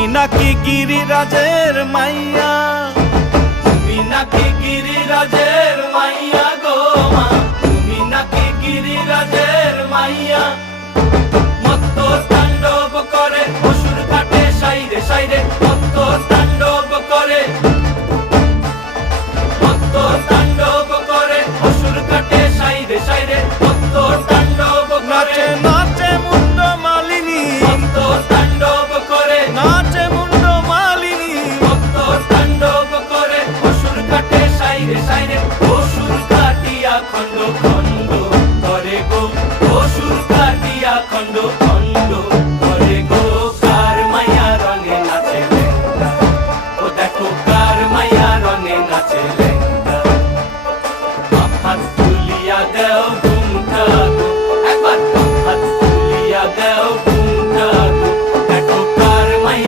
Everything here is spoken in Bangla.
তুমি নাকি গিরিরাজের মাইয়া, তুমি নাকি গিরিরাজের মাইয়া গো মা, তুমি নাকি গিরিরাজের মাইয়া।